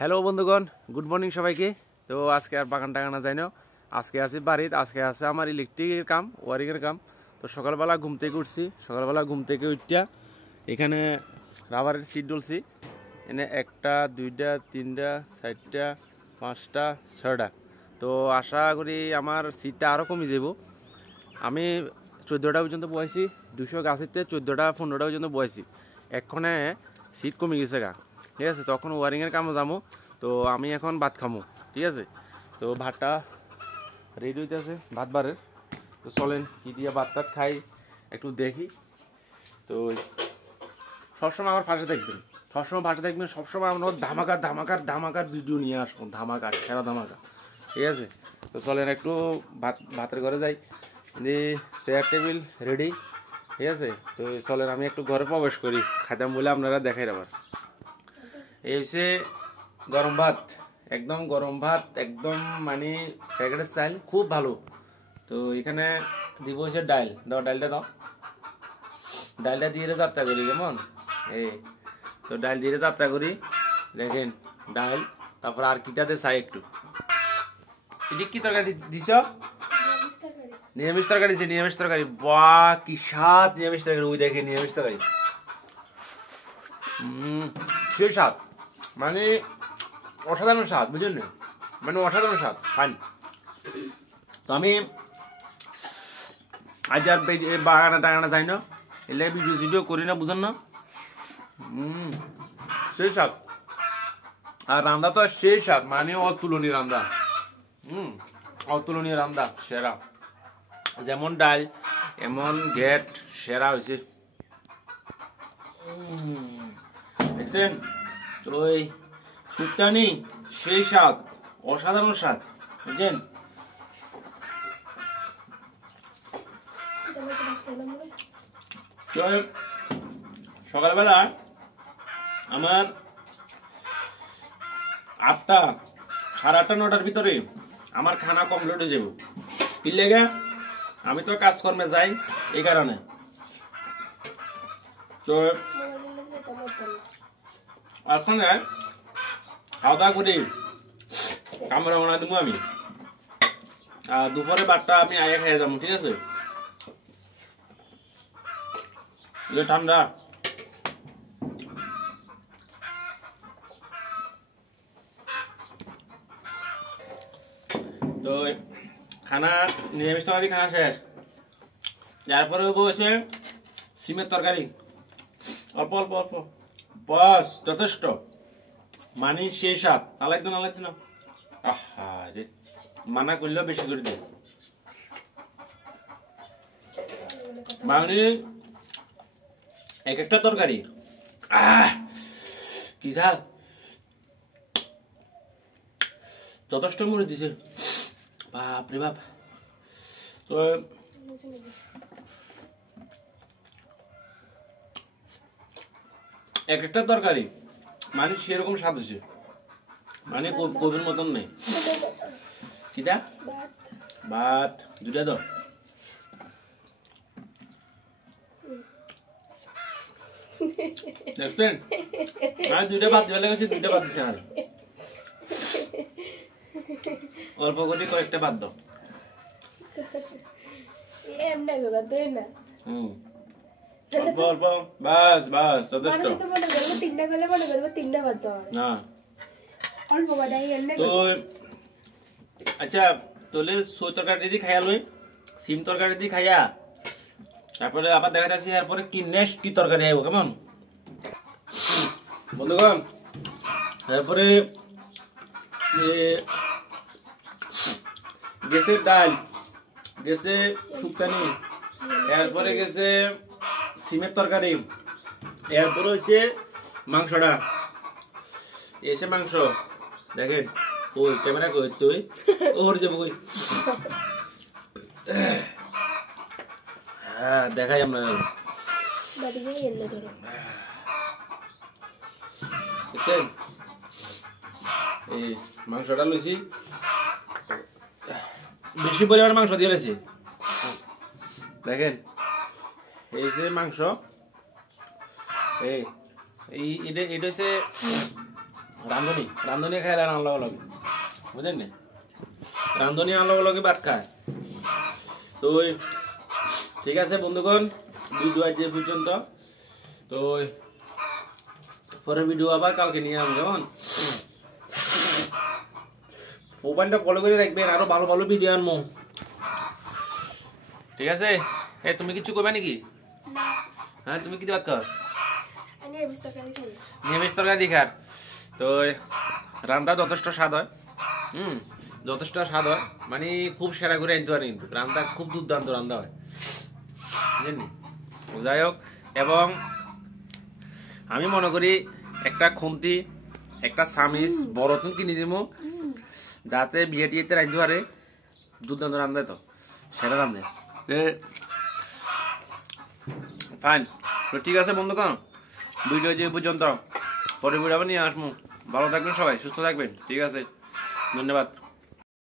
Hello বন্ধুগণ, good morning সবাইকে। তো আজকে আর বাগান টাগানা যাই না, আজকে আছি বাড়িতে। আজকে আছে আমার ইলেকট্রিকের কাম, ওয়ারিংয়ের কাম। তো সকালবেলা ঘুম থেকে উঠছি, সকালবেলা ঘুম থেকে উঠটা এখানে রাবারের সিট ডলছি। এনে একটা দুইটা তিনটা চারটা পাঁচটা ছয়টা। তো আশা করি আমার সিটটা আরও কমে যাব। আমি 14টা পর্যন্ত বয়েছি, 200 গাছেতে 14টা 15টা পর্যন্ত বয়েছি। এক্ষণে সিট কমে গেছে গা, ঠিক আছে। তখন ওয়ারিংয়ের কামও যাবো। তো আমি এখন ভাত খামো, ঠিক আছে। তো ভাতটা রেডি হইতেছে, ভাত বারের। তো চলেন কি দিয়ে ভাত টাত খাই একটু দেখি। তো সবসময় আমার পাশে থাকবেন, সবসময় পাশে থাকবেন, সবসময় আমরা ধামাকার ধামাকার ধামাকার ভিডিও নিয়ে আসবো, ধামাকার সেরা ধামাকা, ঠিক আছে। তো চলেন একটু ভাতের ঘরে যাই, চেয়ার টেবিল রেডি, ঠিক আছে। তো চলেন আমি একটু ঘরে প্রবেশ করি, খাইতাম বলে আপনারা দেখাই। আবার এই হচ্ছে গরম ভাত, একদম গরম ভাত, একদম মানে প্যাকেটের চাল, খুব ভালো। তো এখানে দিব হচ্ছে ডাল, দাও ডালটা দাও, ডালটা দিয়ে যাত্রা করি কেমন। এই তো ডাল দিয়ে যাত্রা করি, দেখেন ডাল। তারপর আর কিটাতে চাই একটু। এটি কি তরকারি দিছ? নিরামিষ তরকারি দিচ্ছে, নিরামিষ তরকারি। বাহ কি স্বাদ নিরামিষ তরকারি, ওই দেখে নিরামিষ তরকারি, সেই স্বাদ, মানে অসাধারণ স্বাদ, বুঝলেন না, মানে অসাধারণ স্বাদ, ফাইন। তো আমি আজ আর বাগানা টাগানা যাই না, এলে ভিডিও করি না, বুঝেন না। সেই স্বাদ, আর রান্না তো সেই স্বাদ, মানে অতুলনীয় রান্না, অতুলনীয় রান্না, সেরা। যেমন ডাল এমন ঘেট, সেরা হয়েছে, দেখছেন। তো ওই স্যুপটা নেই, সেই স্বাদ, অসাধারণ স্বাদ, বুঝছেন। তো সকালবেলা আমার 8টা, সাড়ে 8টা 9টার ভিতরে আমার খানা কমপ্লিট হয়ে যাবো। কি লেগে? আমি তো কাজকর্মে যাই, এই কারণে। তো এখন খাওয়া দাওয়া করি, কামড়া রওনা দেবো আমি। আর দুপুরে ভাতটা আমি আগে খেয়ে যাবো, ঠিক আছে। ঠান্ডা তো খানা, নিরামিষ তরকারি খানা শেষ। তারপরে বলছে সিমের তরকারি, অল্প অল্প অল্প, বাস যথেষ্ট, মানে সেই সাপ। আলাইতো না, আলাইতো না, আহা রে, মানা করলেও বেশি করে দেয়, মানে এক একটা তরকারি কি ঝাল, যথেষ্ট মরে দিছে, বাপ রে বাপ। তো এক একটা তরকারি মানে সেরকম স্বাদ হয়েছে, মানে কবির মতন নেই। কিটা ভাত দুটা দাও, দেখছেন, মানে দুইটা ভাত দেওয়া লেগেছে, দুইটা ভাত দিচ্ছে। আর অল্প করে কয়েকটা ভাত দাও, অল্প অল্প, বাস বাস যথেষ্ট। তো আচ্ছা, তোলে সই তরকারি দিয়ে খাইয়া লই, সিম তরকারি দিয়ে খাইয়া তারপরে আবার দেখা যাচ্ছে এরপরে কি নেক্সট কি তরকারি আইব, কেমন বন্ধুগণ। তারপরে গেছে ডাল, গেছে শুক্তানি, এরপরে গেছে সিমের তরকারি, এরপরে হচ্ছে মাংসটা, এসে মাংস দেখেন। ওই ক্যামেরা কই তুই, ওর যাবো কই, হ্যাঁ দেখাই আমরা। এই মাংসটা লইছি, বেশি পরিমাণ মাংস দিয়ে লইছি, দেখেন। এই যে মাংস, এই এটা হচ্ছে রান্ধনি খাইলে আনলো লগে বুঝলেন না রান্ধনি আনলো লগে ভাত খায় তো ঠিক আছে বন্ধুগণ ভিডিও আজ পর্যন্ত তো পরে ভিডিও আবার কালকে নিয়ে আসবো কেমন মোবাইলটা ফলো করে রাখবেন আরো ভালো ভালো ভিডিও আনবো ঠিক আছে এ তুমি কিছু করবে নাকি হ্যাঁ তুমি কি ভাত খাও নিরামিষ তরকারি দেখার তো রান্না যথেষ্ট স্বাদ হয় যথেষ্ট স্বাদ হয় মানে খুব সেরা করে আনতে পারে কিন্তু রান্না খুব দুর্দান্ত রান্না হয় বুঝলেন যাই হোক এবং আমি মনে করি একটা খুন্তি একটা চামিচ বড় কিনে দিব যাতে বিয়ে টিয়েতে রাঁধতে পারে দুর্দান্ত রান্না তো সেটা রান্ধে ফাইন তো ঠিক আছে বন্ধুগণ ভিডিও যে পর্যন্ত পরে ভিডিও আবার নিয়ে আসবো ভালো থাকবেন সবাই সুস্থ থাকবেন ঠিক আছে ধন্যবাদ